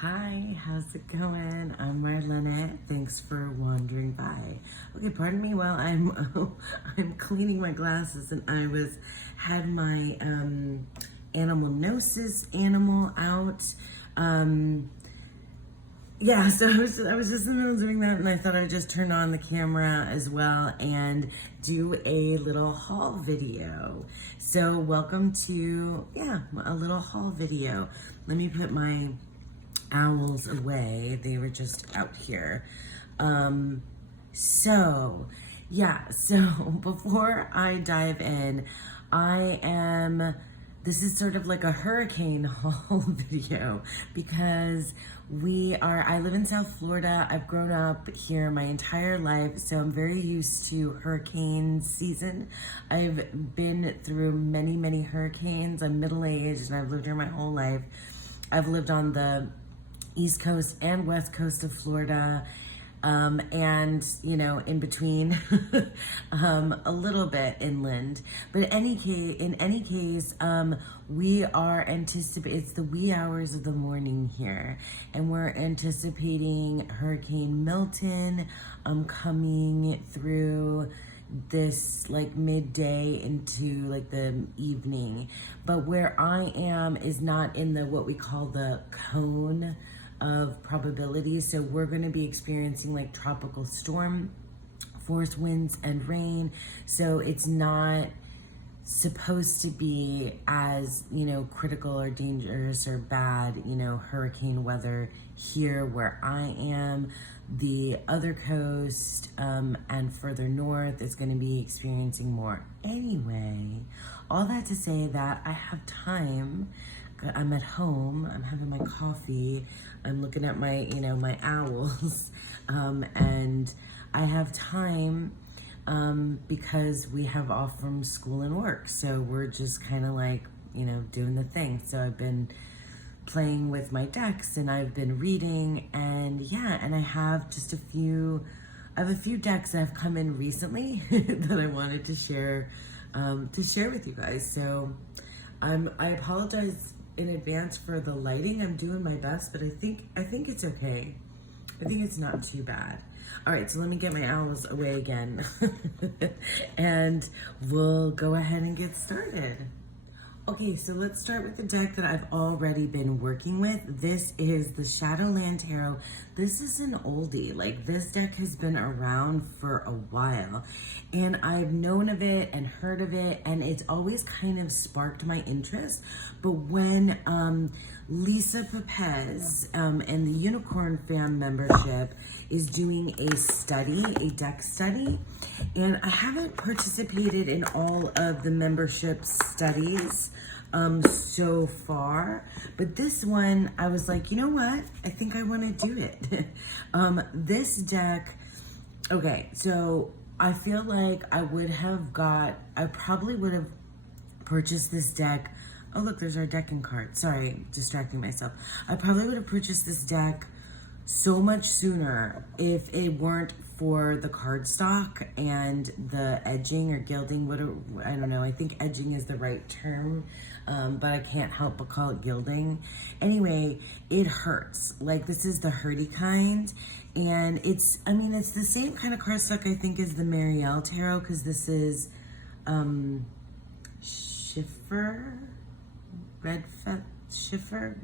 Hi, how's it going? I'm Marlene. Thanks for wandering by. Okay, pardon me while I'm cleaning my glasses, and had my animal gnosis animal out. Yeah, so I was just in the middle of doing that, and I thought I'd just turn on the camera as well and do a little haul video. So welcome to a little haul video. Let me put my owls away. They were just out here. So before I dive in, this is sort of like a hurricane haul video because I live in South Florida. I've grown up here my entire life, so I'm very used to hurricane season. I've been through many, many hurricanes. I'm middle-aged and I've lived here my whole life. I've lived on the East Coast and West Coast of Florida, and in between, a little bit inland. But in any case, we are anticipating, it's the wee hours of the morning here, and we're anticipating Hurricane Milton coming through this like midday into like the evening. But where I am is not in the what we call the cone of probability, so we're going to be experiencing like tropical storm force winds and rain, so it's not supposed to be as critical or dangerous or bad hurricane weather here where I am. The other coast and further north is going to be experiencing more. Anyway, all that to say that I have time. I'm at home, I'm having my coffee, I'm looking at my, my owls, and I have time because we have off from school and work. So we're just kind of like, doing the thing. So I've been playing with my decks and I've been reading, and and I have a few decks that have come in recently that I wanted to share with you guys. So I apologize in advance for the lighting. I'm doing my best, but I think it's okay. I think it's not too bad. All right, so let me get my owls away again and we'll go ahead and get started. Okay, so let's start with the deck that I've already been working with. This is the Shadowland Tarot. This is an oldie. Like, this deck has been around for a while, and I've known of it and heard of it, and it's always kind of sparked my interest. But when Lisa Pepez and the Unicorn Fan membership is doing a deck study, and I haven't participated in all of the membership studies so far, but this one I was like, you know what, I think I want to do it. This deck, okay, so I feel like I probably would have purchased this deck. Oh look, there's our decking card. Sorry, distracting myself. I probably would have purchased this deck so much sooner if it weren't for the cardstock and the edging or gilding. I don't know. I think edging is the right term, but I can't help but call it gilding. Anyway, it hurts. Like, this is the hurty kind, and it's the same kind of cardstock I think as the Marena Tarot, because this is Schiffer, Schiffer.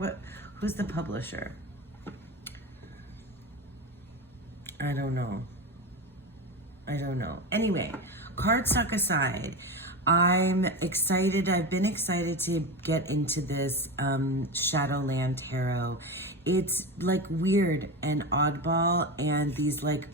Who's the publisher? I don't know. Anyway, cardstock aside, I'm excited. I've been excited to get into this Shadowland Tarot. It's like weird and oddball, and these like,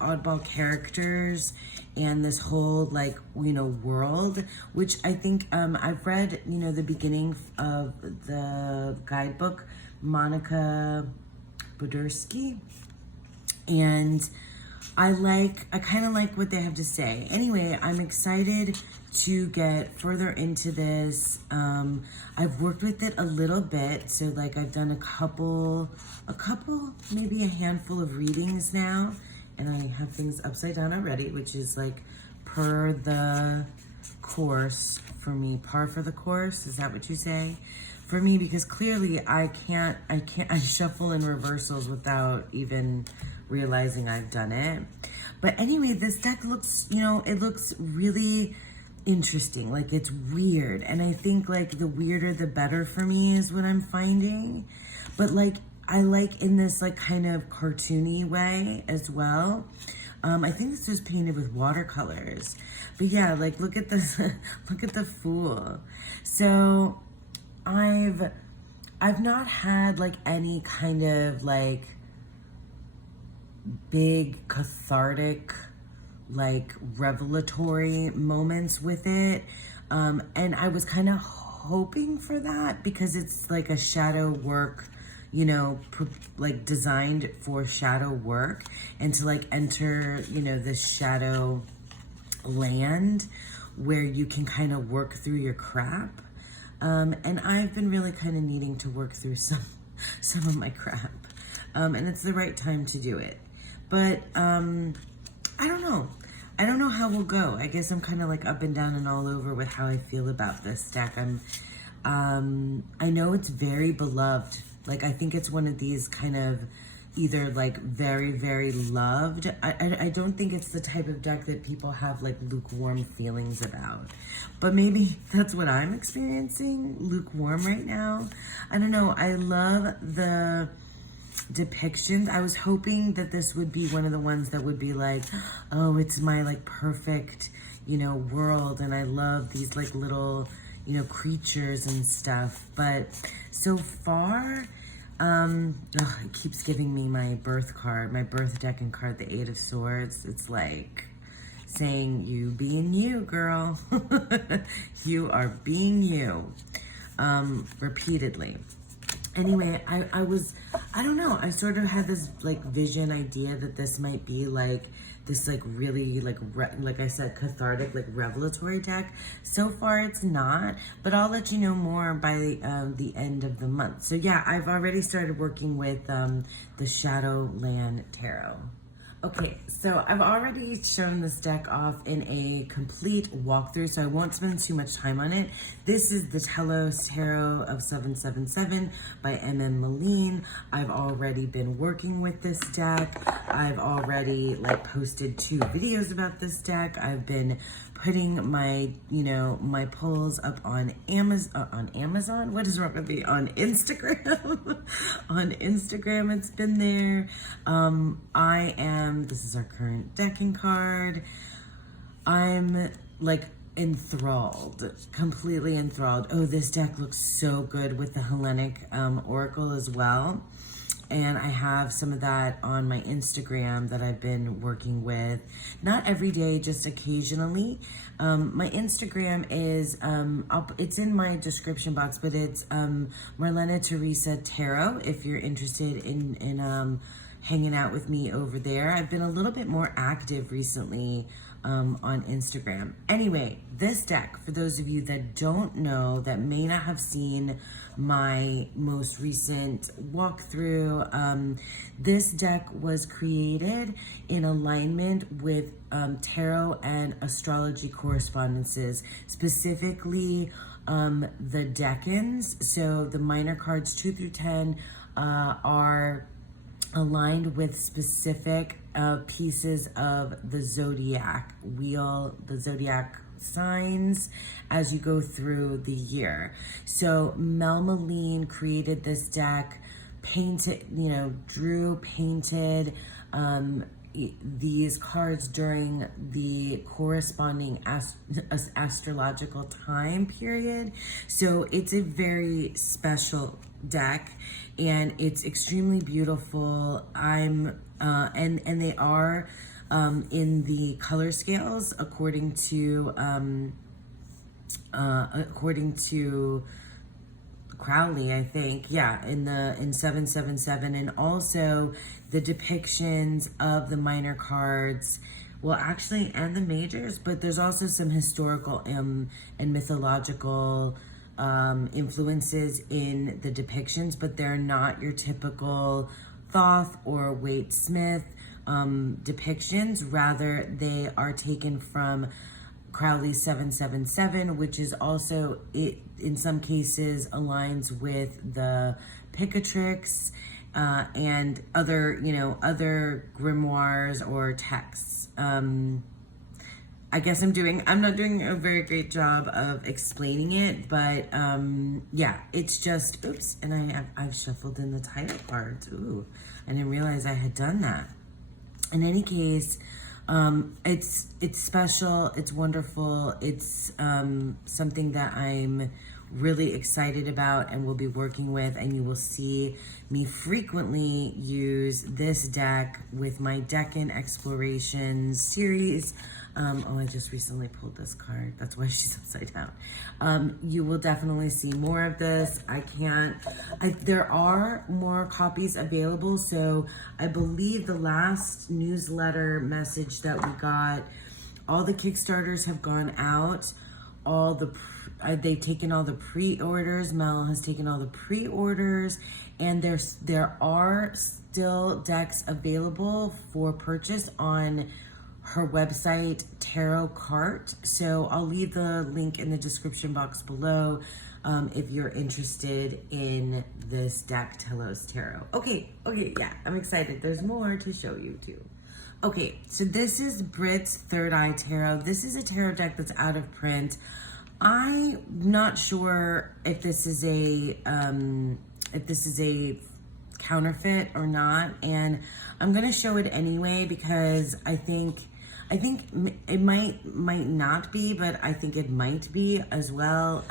oddball characters and this whole like, world, which I think I've read, the beginning of the guidebook, Monica Budursky, and I kind of like what they have to say. Anyway, I'm excited to get further into this. I've worked with it a little bit, so like I've done a couple, maybe a handful of readings now, and I have things upside down already, which is like per the course for me, par for the course, is that what you say? for me, because clearly I shuffle in reversals without even realizing I've done it. But anyway, this deck looks, it looks really interesting. Like, it's weird. And I think, like, the weirder the better for me is what I'm finding. But, like, I like in this, like, kind of cartoony way as well. I think this was painted with watercolors. But yeah, like, look at this, look at the Fool. So I've not had, like, any kind of, like, big cathartic, like, revelatory moments with it. And I was kind of hoping for that because it's like a shadow work, like designed for shadow work, and to like enter, this shadow land where you can kind of work through your crap. And I've been really kind of needing to work through some of my crap. And it's the right time to do it. But I don't know. I don't know how we'll go. I guess I'm kind of like up and down and all over with how I feel about this deck. I know it's very beloved. Like, I think it's one of these kind of either like very, very loved. I don't think it's the type of deck that people have like lukewarm feelings about. But maybe that's what I'm experiencing, lukewarm right now. I don't know. I love the depictions. I was hoping that this would be one of the ones that would be like, oh, it's my like perfect, world, and I love these like little, creatures and stuff. But so far, it keeps giving me my birth card, my birth deck and card, the Eight of Swords. It's like saying, you being you, girl. You are being you, repeatedly. Anyway, I don't know, I sort of had this like vision idea that this might be like this like really like I said, cathartic, like revelatory deck. So far it's not, but I'll let you know more by the end of the month. So yeah, I've already started working with the Shadowland Tarot. Okay, so I've already shown this deck off in a complete walkthrough, so I won't spend too much time on it. This is the Telos Tarot of 777 by M.M. Moline. I've already been working with this deck. I've already like posted 2 videos about this deck. I've been putting my, my polls up on Amazon. What is wrong with me? On Instagram. On Instagram, it's been there. This is our current decking card. I'm like enthralled, completely enthralled. Oh, this deck looks so good with the Hellenic Oracle as well. And I have some of that on my Instagram that I've been working with. Not every day, just occasionally. My Instagram is, it's in my description box, but it's Marena Tarot, if you're interested in hanging out with me over there. I've been a little bit more active recently on Instagram. Anyway, this deck, for those of you that don't know, that may not have seen my most recent walkthrough, this deck was created in alignment with tarot and astrology correspondences, specifically the decans. So the minor cards 2 through 10 are aligned with specific pieces of the zodiac wheel, the zodiac signs as you go through the year. So Mel Moline created this deck, painted, painted these cards during the corresponding astrological time period. So it's a very special deck and it's extremely beautiful. And they are in the color scales according to Crowley, I think. Yeah, in 777, and also the depictions of the minor cards, well, actually, and the majors, but there's also some historical and mythological influences in the depictions, but they're not your typical Thoth or Waite-Smith depictions. Rather, they are taken from Crowley 777, which is also, it in some cases aligns with the Picatrix and other, you know, other grimoires or texts. I guess I'm not doing a very great job of explaining it, but yeah, it's just, oops, and I've shuffled in the title cards. Ooh, I didn't realize I had done that. In any case, it's special, it's wonderful, it's something that I'm really excited about and will be working with, and you will see me frequently use this deck with my Deccan Explorations series. Oh, I just recently pulled this card. That's why she's upside down. You will definitely see more of this. There are more copies available. So I believe the last newsletter message that we got, all the Kickstarters have gone out. They've taken all the pre-orders. Mel has taken all the pre-orders, and there are still decks available for purchase on her website, Tarot Cart. So I'll leave the link in the description box below if you're interested in this deck, Telos Tarot. Okay, yeah, I'm excited. There's more to show you too. Okay, so this is Brits Third Eye Tarot. This is a tarot deck that's out of print. I'm not sure if this is a counterfeit or not, and I'm gonna show it anyway because I think it might not be, but I think it might be as well.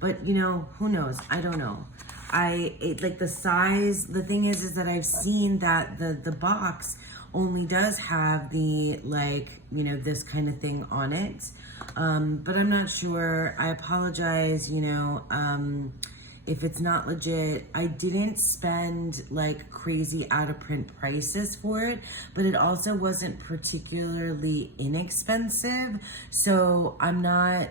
But you know, who knows? I don't know. Like the size. The thing is that I've seen that the box only does have the, like, you know, this kind of thing on it. But I'm not sure. I apologize, you know, if it's not legit. I didn't spend like crazy out of print prices for it, but it also wasn't particularly inexpensive. So I'm not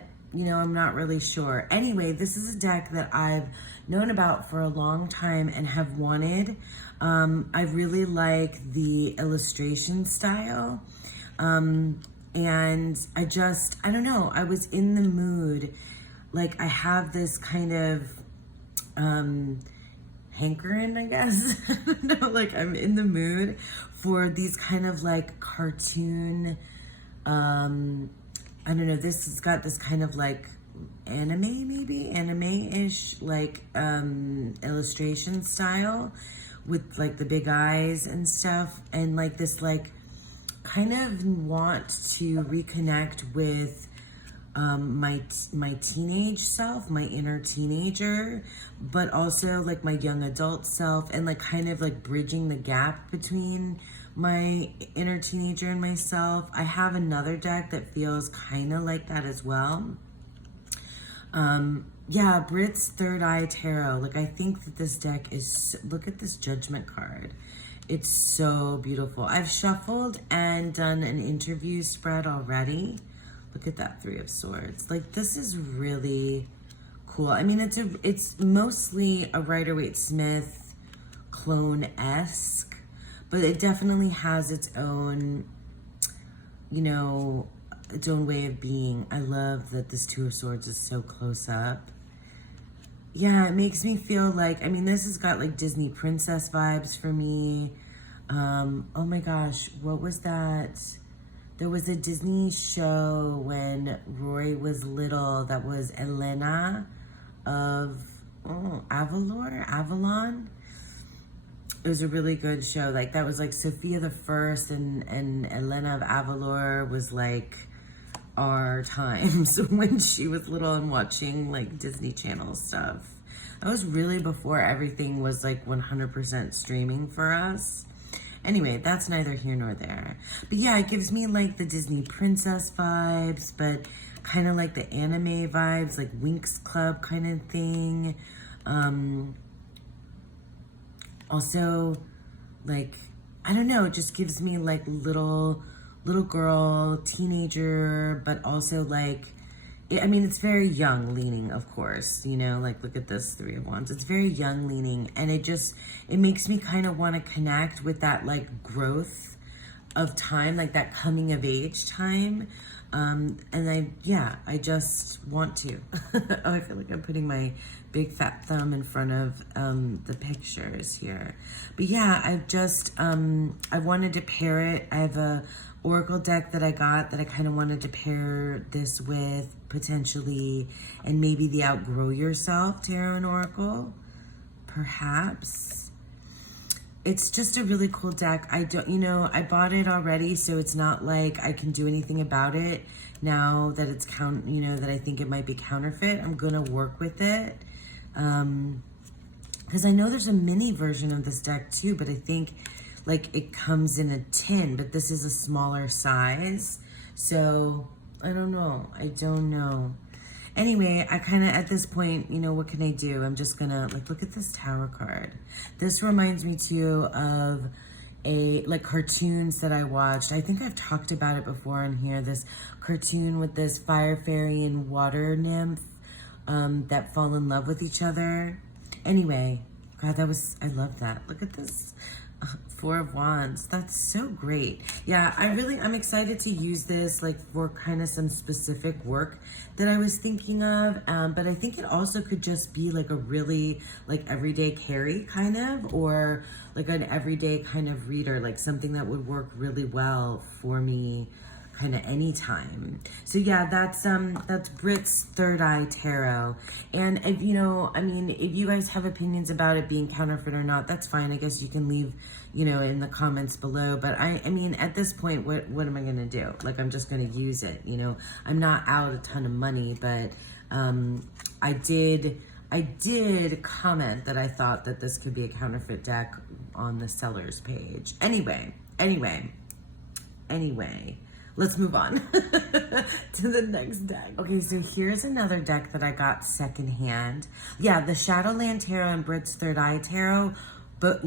really sure. Anyway, this is a deck that I've known about for a long time and have wanted. I really like the illustration style. And I don't know, I was in the mood. Like, I have this kind of hankering, I guess. I don't know, like, I'm in the mood for these kind of like cartoon, I don't know, this has got this kind of like anime-ish, like illustration style with like the big eyes and stuff, and like this like kind of want to reconnect with my teenage self, my inner teenager, but also like my young adult self, and like kind of like bridging the gap between my inner teenager and myself. I have another deck that feels kind of like that as well. Yeah, Brits Third Eye Tarot. Like, I think that this deck is, look at this Judgment card. It's so beautiful. I've shuffled and done an interview spread already. Look at that Three of Swords. Like, this is really cool. I mean, it's mostly a Rider-Waite-Smith clone-esque, but it definitely has its own, you know, its own way of being. I love that this Two of Swords is so close up. Yeah, it makes me feel like, I mean, this has got like Disney princess vibes for me. Oh my gosh, what was that? There was a Disney show when Roy was little that was Elena of Avalon. It was a really good show. Like, that was like Sophia the First and Elena of Avalor was like our times when she was little and watching like Disney Channel stuff. That was really before everything was like 100% streaming for us. Anyway, that's neither here nor there. But yeah, it gives me like the Disney princess vibes, but kind of like the anime vibes, like Winx Club kind of thing. Also, like, I don't know, it just gives me like little girl, teenager, but also like, I mean, it's very young leaning, of course, you know, like, look at this Three of Wands. It's very young leaning, and it makes me kind of want to connect with that like growth of time, like that coming of age time. And I just want to. Oh, I feel like I'm putting my big fat thumb in front of the pictures here. But yeah, I wanted to pair it. I have a Oracle deck that I got that I kind of wanted to pair this with potentially, and maybe the Outgrow Yourself Tarot and Oracle, perhaps. It's just a really cool deck. I bought it already, so it's not like I can do anything about it now that it's that I think it might be counterfeit. I'm gonna work with it. Because I know there's a mini version of this deck too, but I think like it comes in a tin, but this is a smaller size. So I don't know. Anyway, I kind of, at this point, what can I do? I'm just gonna, look at this Tower card. This reminds me too of cartoons that I watched. I think I've talked about it before on here. This cartoon with this fire fairy and water nymph that fall in love with each other. Anyway, God, I love that. Look at this. Four of Wands. That's so great. Yeah, I'm excited to use this for kind of some specific work that I was thinking of. But I think it also could just be a really everyday carry kind of, or an everyday kind of reader, something that would work really well for me kind of anytime. So yeah, that's Brits Third Eye Tarot. And if if you guys have opinions about it being counterfeit or not, that's fine. I guess you can leave in the comments below. But I mean at this point, what am I gonna do? I'm just gonna use it. I'm not out a ton of money, but I did comment that I thought that this could be a counterfeit deck on the seller's page. Anyway, let's move on to the next deck. Okay, so here's another deck that I got secondhand. Yeah, the Shadowland Tarot and Brits Third Eye Tarot, but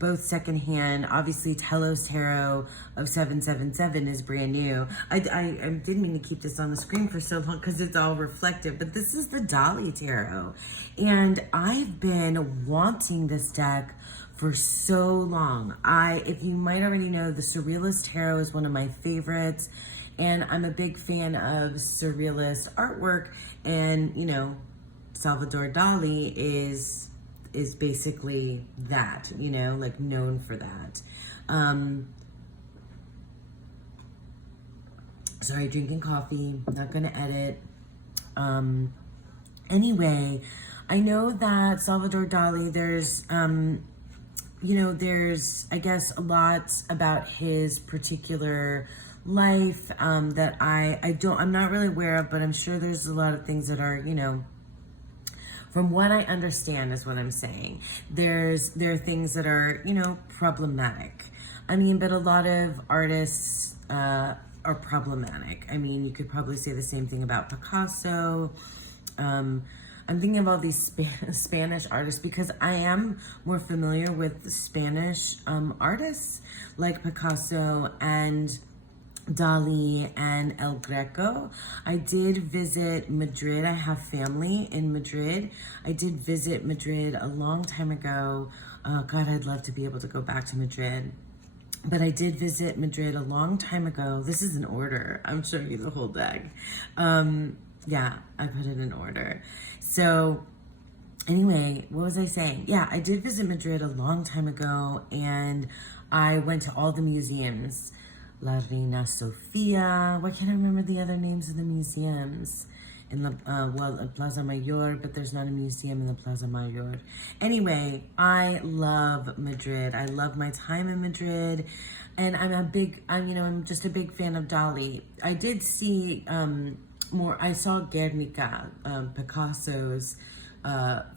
both secondhand. Obviously, Telos Tarot of 777 is brand new. I didn't mean to keep this on the screen for so long because it's all reflective, but this is the Dolly Tarot. And I've been wanting this deck for so long. If you might already know, the Surrealist Tarot is one of my favorites, and I'm a big fan of Surrealist artwork, and Salvador Dali is basically that, known for that. Sorry, drinking coffee, not gonna edit. Anyway, I know that Salvador Dali, there's I guess a lot about his particular life that I'm not really aware of, but I'm sure there's a lot of things that are, from what I understand is what I'm saying. There are things that are, problematic. I mean, but a lot of artists are problematic. I mean, you could probably say the same thing about Picasso. I'm thinking of all these Spanish artists because I am more familiar with Spanish artists like Picasso and Dolly and El Greco. I did visit Madrid. I have family in Madrid. I did visit Madrid a long time ago. God, I'd love to be able to go back to Madrid. But I did visit Madrid a long time ago. This is an order. I'm showing you the whole deck. Yeah, I put it in order. So anyway, what was I saying? Yeah, I did visit Madrid a long time ago, and I went to all the museums. La Reina Sofia. Why can't I remember the other names of the museums? In the, Plaza Mayor, but there's not a museum in the Plaza Mayor. Anyway, I love Madrid. I love my time in Madrid. And I'm just a big fan of Dolly. I did see, I saw Guernica, Picasso's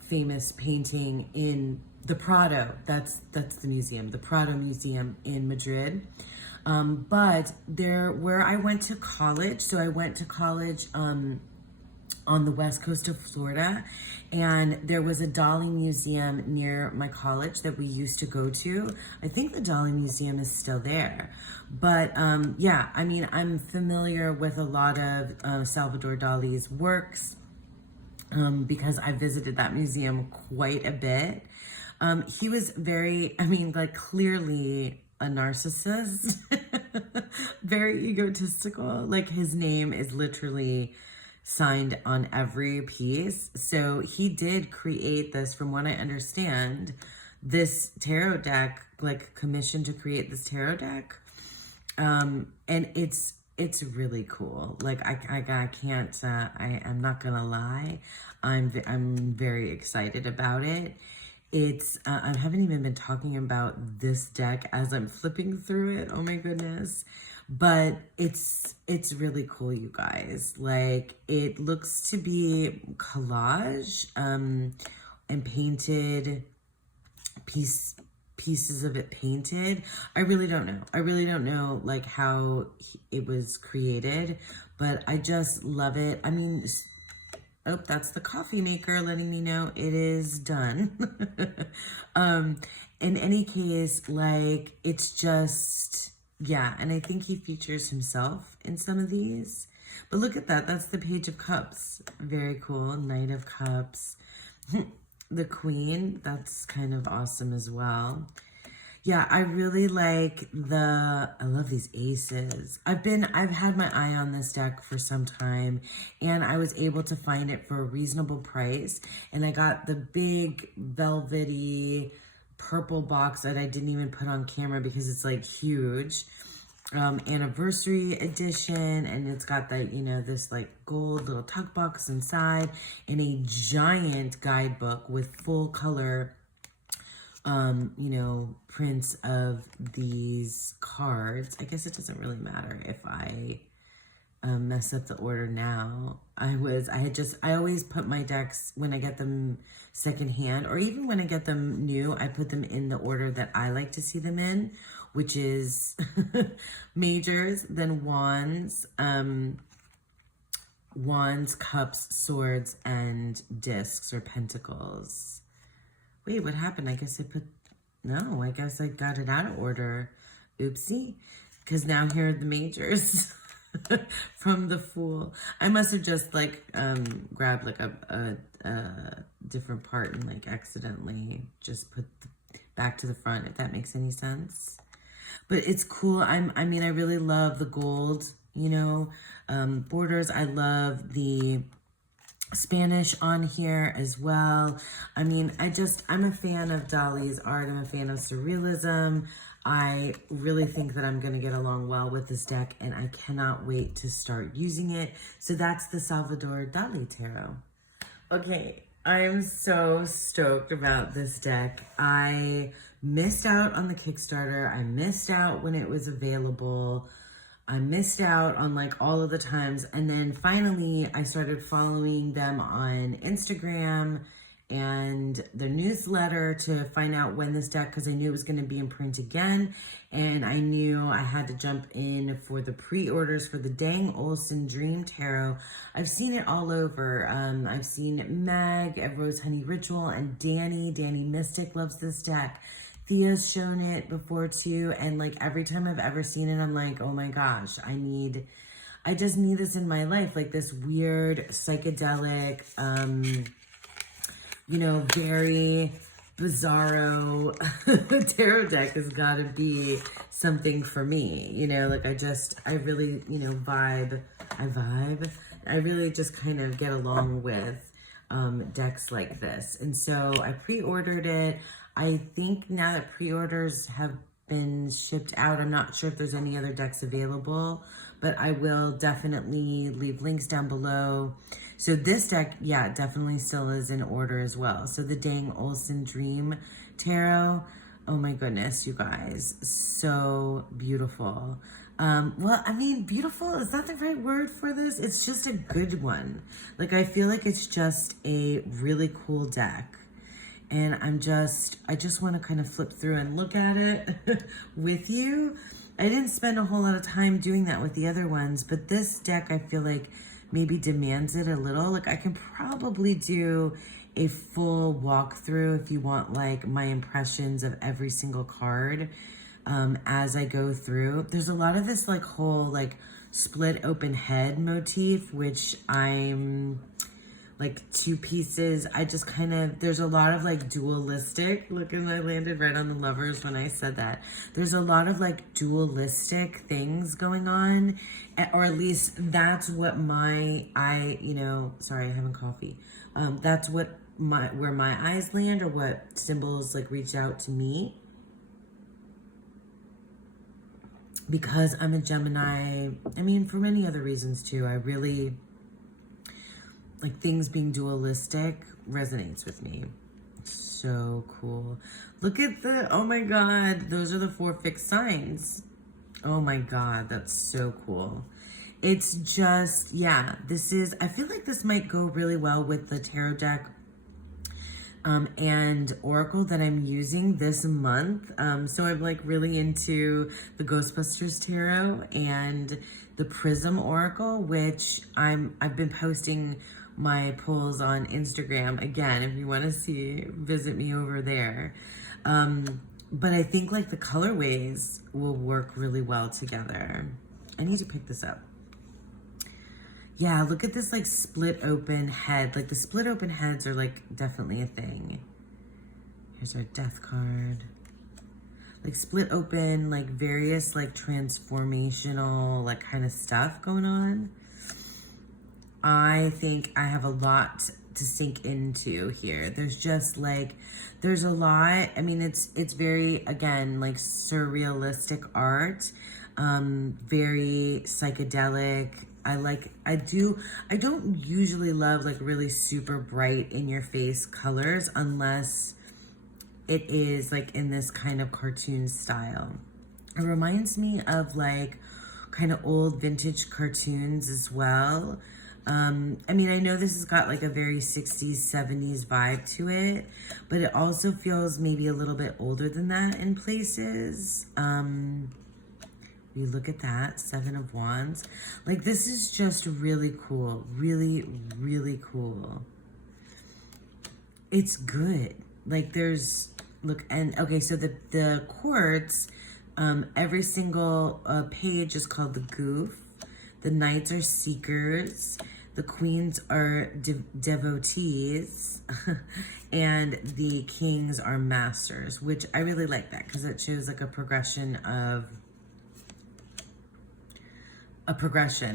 famous painting in the Prado. That's the museum, the Prado Museum in Madrid. But where I went to college, so I went to college on the west coast of Florida, and there was a Dolly Museum near my college that we used to go to. I think the Dolly Museum is still there. But yeah, I mean, I'm familiar with a lot of Salvador Dali's works because I visited that museum quite a bit. He was clearly a narcissist. Very egotistical. Like his name is literally signed on every piece. So he did create this, from what I understand, this tarot deck, like commissioned to create this tarot deck. And it's really cool. Like I can't, I'm not gonna lie. I'm very excited about it. It's, I haven't even been talking about this deck as I'm flipping through it. Oh my goodness. But it's really cool, you guys. Like, it looks to be collage, and painted, pieces of it painted. I really don't know. I really don't know, like, how it was created, but I just love it. I mean, oh, that's the coffee maker letting me know it is done. In any case, like, it's just, yeah. And I think he features himself in some of these. But look at that. That's the Page of Cups. Very cool. Knight of Cups. The Queen. That's kind of awesome as well. Yeah, I really like I love these aces. I've had my eye on this deck for some time, and I was able to find it for a reasonable price. And I got the big velvety purple box that I didn't even put on camera because it's like huge. Anniversary edition, and it's got that, you know, this like gold little tuck box inside, and a giant guidebook with full color you know, prints of these cards. I guess it doesn't really matter if I mess up the order now. I always put my decks, when I get them secondhand, or even when I get them new, I put them in the order that I like to see them in, which is majors, then wands, wands, cups, swords, and discs or pentacles. Wait, what happened? I guess no, I guess I got it out of order. Oopsie. Because now here are the majors from the Fool. I must have just like grabbed like a different part and like accidentally just put back to the front, if that makes any sense. But it's cool. I mean, I really love the gold, you know, borders. I love the Spanish on here as well. I mean, I'm a fan of Dolly's art. I'm a fan of surrealism. I really think that I'm going to get along well with this deck, and I cannot wait to start using it. So that's the Salvador Dolly Tarot. Okay, I am so stoked about this deck. I missed out on the Kickstarter. I missed out when it was available. I missed out on like all of the times. And then finally I started following them on Instagram and the newsletter to find out when this deck, because I knew it was going to be in print again. And I knew I had to jump in for the pre-orders for the Dang Olsen Dream Tarot. I've seen it all over. I've seen Meg at Rose Honey Ritual, and Danny Mystic loves this deck. Thea's shown it before too, and like every time I've ever seen it, I'm like, oh my gosh, I just need this in my life, like this weird psychedelic, you know, very bizarro tarot deck has got to be something for me, you know, like I really, you know, I really just kind of get along with decks like this. And so I pre-ordered it. I think now that pre-orders have been shipped out, I'm not sure if there's any other decks available, but I will definitely leave links down below. So this deck, yeah, definitely still is in order as well. So the Dang Olsen Dream Tarot, oh my goodness, you guys, so beautiful. Well, I mean, beautiful, is that the right word for this? It's just a good one. Like, I feel like it's just a really cool deck. And I just want to kind of flip through and look at it with you. I didn't spend a whole lot of time doing that with the other ones, but this deck, I feel like maybe demands it a little. Like, I can probably do a full walkthrough if you want like my impressions of every single card as I go through. There's a lot of this like whole like split open head motif, which I'm like two pieces. I just kind of, there's a lot of like dualistic, look, and I landed right on the lovers when I said that. There's a lot of like dualistic things going on, or at least that's what sorry, I'm having coffee. That's what where my eyes land, or what symbols like reach out to me. Because I'm a Gemini, I mean, for many other reasons too, I really, like, things being dualistic resonates with me. So cool. Look at oh my God, those are the 4 fixed signs. Oh my God, that's so cool. It's just, yeah, I feel like this might go really well with the tarot deck and Oracle that I'm using this month. So I'm like really into the Ghostbusters Tarot and the Prism Oracle, which I've been posting my pulls on Instagram. Again, if you want to see, visit me over there. But I think like the colorways will work really well together. I need to pick this up. Yeah, look at this like split open head. Like the split open heads are like definitely a thing. Here's our death card. Like split open, like various like transformational like kind of stuff going on. I think I have a lot to sink into here. There's just like, there's a lot. I mean, it's very, again, like surrealistic art, very psychedelic. I don't usually love like really super bright in your face colors unless it is like in this kind of cartoon style. It reminds me of like kind of old vintage cartoons as well. I mean, I know this has got like a very 60s, 70s vibe to it, but it also feels maybe a little bit older than that in places. We look at that, 7 of Wands. Like, this is just really cool. Really, really cool. It's good. Like, look, and okay, so the quartz, every single page is called the Goof. The Knights are seekers. The Queens are devotees. And the Kings are masters, which I really like that because it shows like a progression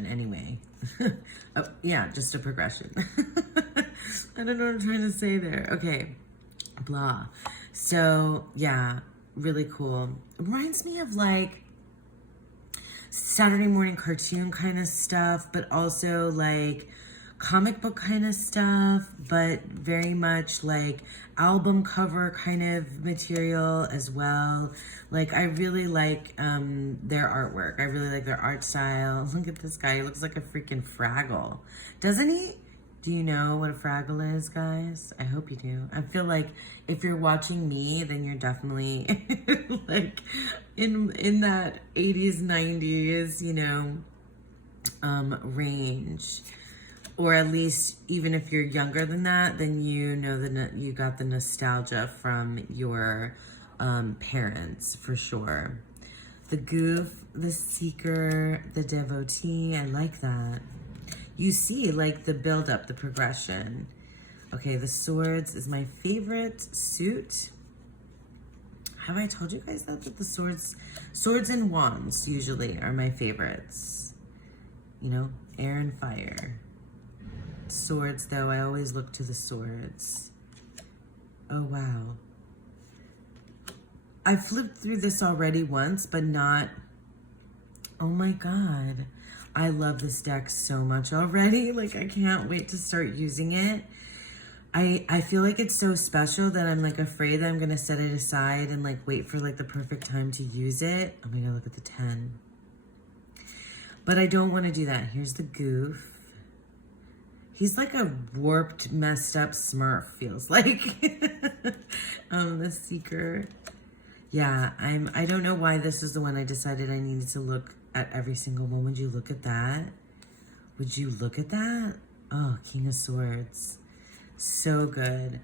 anyway. Yeah, just a progression. I don't know what I'm trying to say there. Okay, blah. So yeah, really cool. It reminds me of like Saturday morning cartoon kind of stuff, but also like comic book kind of stuff, but very much like album cover kind of material as well. Like, I really like their artwork. I really like their art style. Look at this guy. He looks like a freaking Fraggle. Doesn't he? Do you know what a Fraggle is, guys? I hope you do. I feel like if you're watching me, then you're definitely like in that 80s, 90s, you know, range. Or at least, even if you're younger than that, then you know that you got the nostalgia from your parents, for sure. The Goof, the Seeker, the Devotee, I like that. You see, like, the build-up, the progression. Okay, the Swords is my favorite suit. Have I told you guys that the Swords and Wands usually are my favorites? You know, air and fire. Swords, though, I always look to the Swords. Oh, wow. I flipped through this already once, but not... Oh, my God. I love this deck so much already. Like, I can't wait to start using it. I feel like it's so special that I'm, like, afraid that I'm going to set it aside and, like, wait for, like, the perfect time to use it. Oh, my God, look at the 10. But I don't want to do that. Here's the Goof. He's like a warped, messed up Smurf, feels like. The Seeker. Yeah, I don't know why this is the one I decided I needed to look at every single one. Would you look at that? Would you look at that? Oh, King of Swords. So good.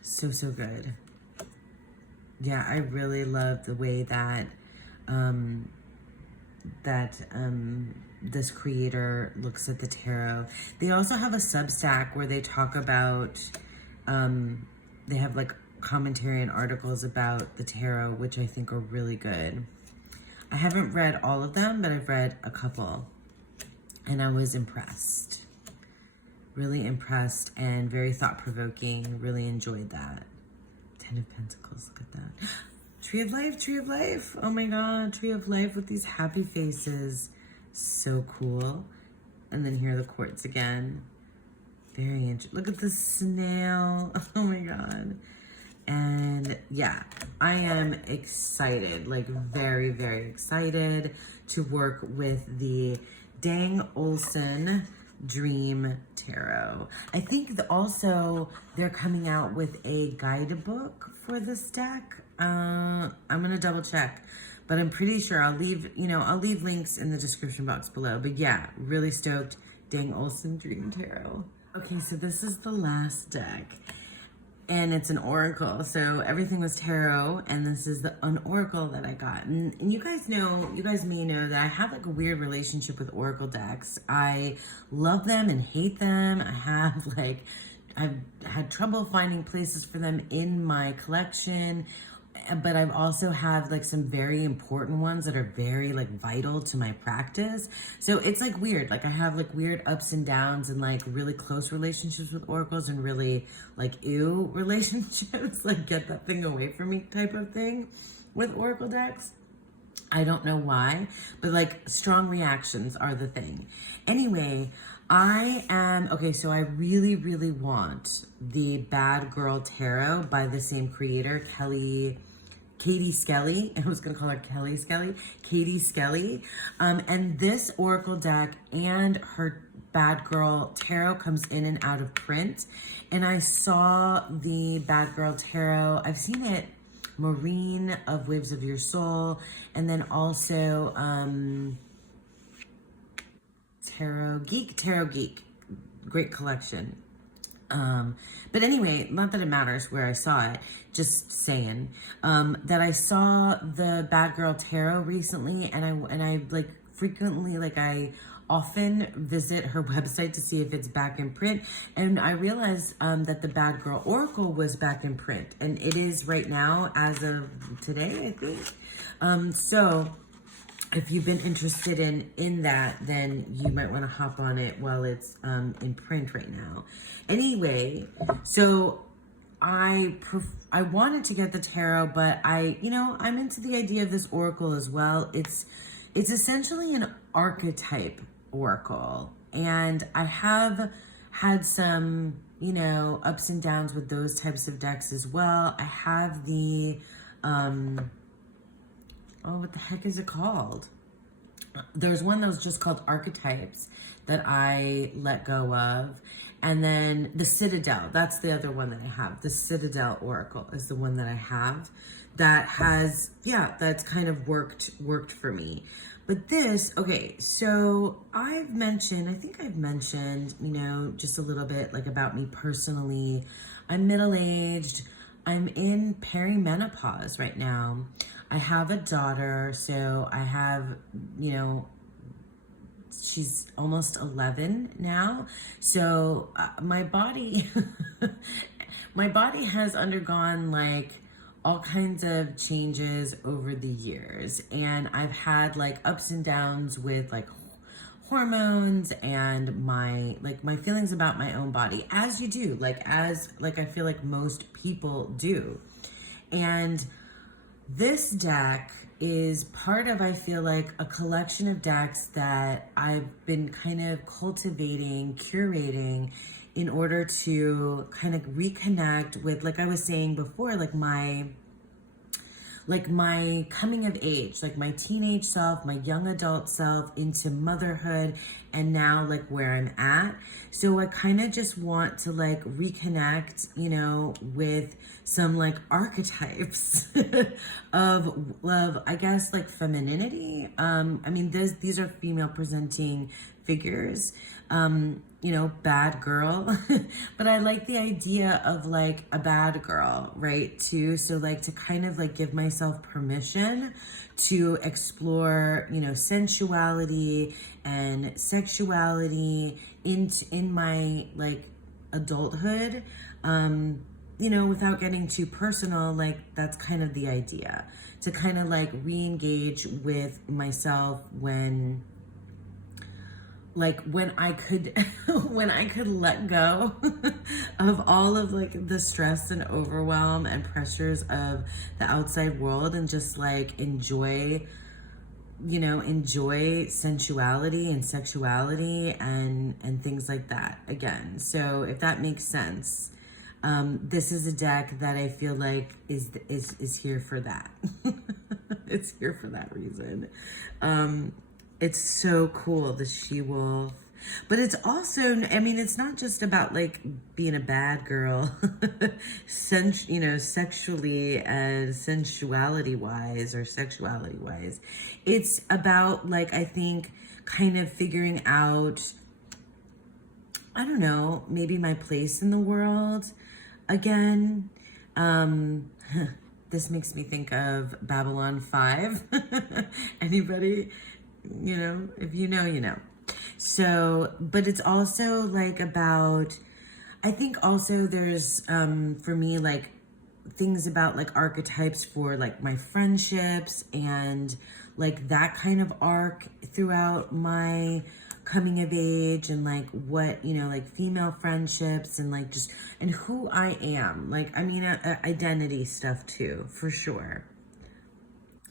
So, so good. Yeah, I this creator looks at the tarot. They also have a Substack where they talk about, they have like commentary and articles about the tarot, which I think are really good. I haven't read all of them, but I've read a couple, and I was impressed. Really impressed and very thought-provoking. Really enjoyed that. 10 of Pentacles, look at that. Tree of Life, Tree of Life. Oh my God, Tree of Life with these happy faces. So cool. And then here are the quartz again. Very interesting. Look at the snail. Oh my God. And yeah, I am excited, like very, very excited to work with the Dang Olson Dream Tarot. I think also they're coming out with a guidebook for this deck. I'm gonna double check, but I'm pretty sure I'll leave links in the description box below. But yeah, really stoked. Dang Olson Dream Tarot. Okay, so this is the last deck. And it's an oracle. So everything was tarot, and this is an oracle that I got. And you guys may know that I have like a weird relationship with oracle decks. I love them and hate them. I've had trouble finding places for them in my collection, but I've also have like some very important ones that are very like vital to my practice. So it's like weird. Like I have like weird ups and downs and like really close relationships with oracles and really like ew relationships, like get that thing away from me type of thing with oracle decks. I don't know why, but like strong reactions are the thing. Anyway, so I really, really want the Bad Girl Tarot by the same creator, Katie Skelly. I was gonna call her Kelly Skelly. Katie Skelly. And this oracle deck and her Bad Girl Tarot comes in and out of print. And I saw the Bad Girl Tarot. I've seen it, Marine of Waves of Your Soul, and then also Tarot Geek. Great collection. But anyway, not that it matters where I saw it, just saying, that I saw the Bad Girl Tarot recently, and I like frequently, like I often visit her website to see if it's back in print, and I realized that the Bad Girl Oracle was back in print, and it is right now as of today, I think. So if you've been interested in that, then you might want to hop on it while it's in print right now. Anyway, so I wanted to get the tarot, but I'm into the idea of this oracle as well. It's essentially an archetype oracle, and I have had some ups and downs with those types of decks as well. I have the what the heck is it called? There's one that was just called Archetypes that I let go of. And then the Citadel, that's the other one that I have. The Citadel Oracle is the one that I have that has, that's kind of worked for me. But this, okay, so I think I've mentioned, just a little bit like about me personally. I'm middle-aged. I'm in perimenopause right now. I have a daughter, so I have, she's almost 11 now. So my body, my body has undergone like all kinds of changes over the years. And I've had like ups and downs with like hormones and my feelings about my own body, as you do, I feel like most people do. And this deck is part of, I feel like, a collection of decks that I've been kind of cultivating, curating in order to kind of reconnect with, like I was saying before, like my coming of age, like my teenage self, my young adult self into motherhood, and now like where I'm at. So I kind of just want to like reconnect, with some like archetypes of love, I guess, like femininity. These are female presenting figures. you know, bad girl, but I like the idea of like a bad girl, right? Too. So like to kind of like give myself permission to explore, you know, sensuality and sexuality in my like adulthood, you know, without getting too personal. Like that's kind of the idea, to kind of like re-engage with myself when I could when I could let go of all of like the stress and overwhelm and pressures of the outside world and just like enjoy, you know, enjoy sensuality and sexuality and things like that again. So if that makes sense, this is a deck that I feel like is here for that. It's here for that reason. It's so cool, the she-wolf. But it's also, I mean, it's not just about like being a bad girl, you know, sexually and sensuality wise or sexuality wise. It's about like, I think, kind of figuring out, I don't know, maybe my place in the world again. This makes me think of Babylon 5. Anybody? You know, if you know, you know. So, but it's also like about, I think also there's, for me, like things about like archetypes for like my friendships and like that kind of arc throughout my coming of age and like what, you know, like female friendships and like just, and who I am. Like, I mean, identity stuff too, for sure.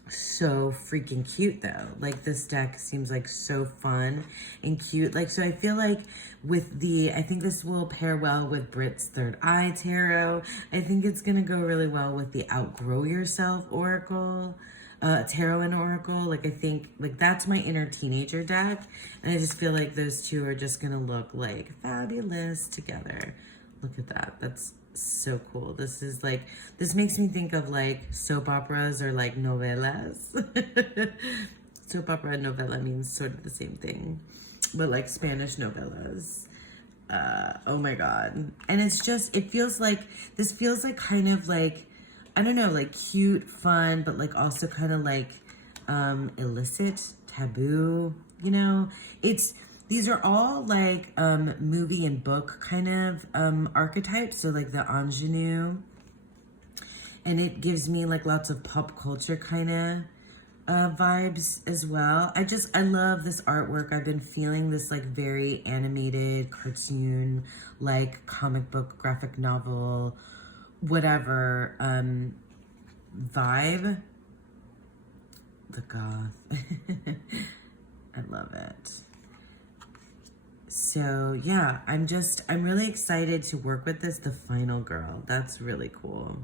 So freaking cute though. Like this deck seems like so fun and cute. Like, so I feel like with I think this will pair well with Brits Third Eye Tarot. I think it's going to go really well with the Outgrow Yourself Oracle, Tarot and Oracle. Like I think like that's my inner teenager deck. And I just feel like those two are just going to look like fabulous together. Look at that. That's so cool. This is like, this makes me think of like soap operas or like novelas. Soap opera and novela means sort of the same thing, but like Spanish novelas. Oh my God. And it's just, it feels like, this feels like kind of like, I don't know, like cute, fun, but like also kind of like illicit, taboo, you know? These are all like movie and book kind of archetypes. So like the ingenue. And it gives me like lots of pop culture kind of vibes as well. I love this artwork. I've been feeling this like very animated cartoon, like comic book, graphic novel, whatever vibe. The goth. I love it. So yeah, I'm really excited to work with this, the final girl. That's really cool.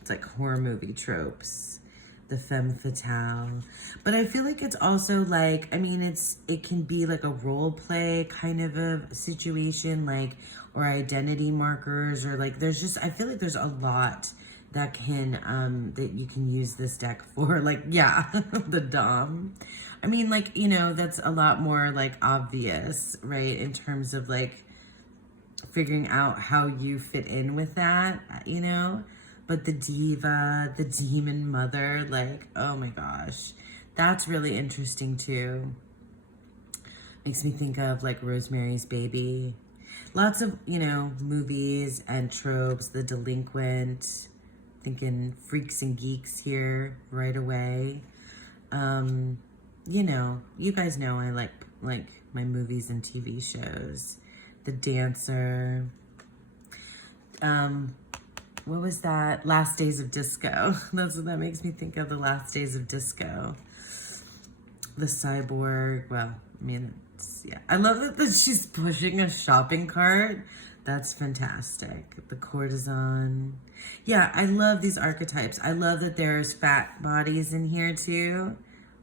It's like horror movie tropes, the femme fatale. But I feel like it's also like, I mean, it can be like a role play kind of a situation, like, or identity markers, or like, I feel like there's a lot that that you can use this deck for, like, yeah, the Dom. I mean, like, you know, that's a lot more like obvious, right? In terms of like figuring out how you fit in with that, you know? But the diva, the demon mother, like, oh my gosh, that's really interesting too. Makes me think of like Rosemary's Baby. Lots of, you know, movies and tropes, the delinquent, thinking freaks and geeks here right away. You know, you guys know I like my movies and TV shows. The Dancer. What was that? Last Days of Disco. That's what that makes me think of, the Last Days of Disco. The Cyborg. Well, I mean, yeah. I love that she's pushing a shopping cart. That's fantastic. The Courtesan. Yeah, I love these archetypes. I love that there's fat bodies in here too.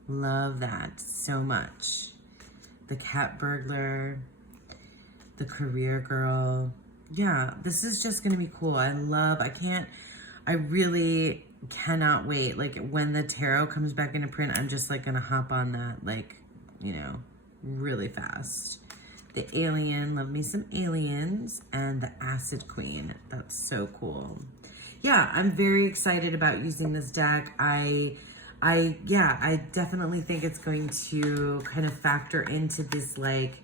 Love that so much. The Cat Burglar. The Career Girl. Yeah, this is just gonna be cool. I really cannot wait. Like when the tarot comes back into print, I'm just like gonna hop on that, like, you know, really fast. the Alien, love me some aliens, and the Acid Queen. That's so cool. Yeah, I'm very excited about using this deck. I definitely think it's going to kind of factor into this, like,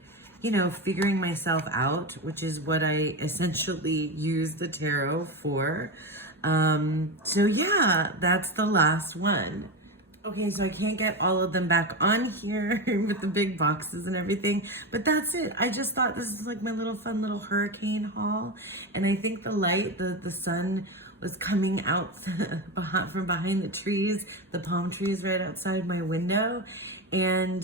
you know, figuring myself out, which is what I essentially use the tarot for. So yeah, that's the last one. Okay, so I can't get all of them back on here with the big boxes and everything, but that's it. I just thought this is like my little fun little hurricane haul, and I think the light, the sun was coming out from behind the trees, the palm trees right outside my window, and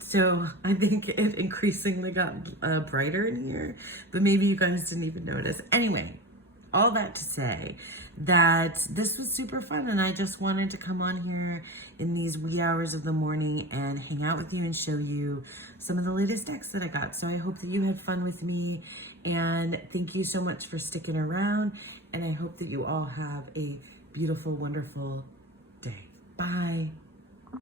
so I think it increasingly got brighter in here, but maybe you guys didn't even notice. Anyway, all that to say that this was super fun, and I just wanted to come on here in these wee hours of the morning and hang out with you and show you some of the latest decks that I got. So I hope that you had fun with me, and thank you so much for sticking around, and I hope that you all have a beautiful, wonderful day. Bye.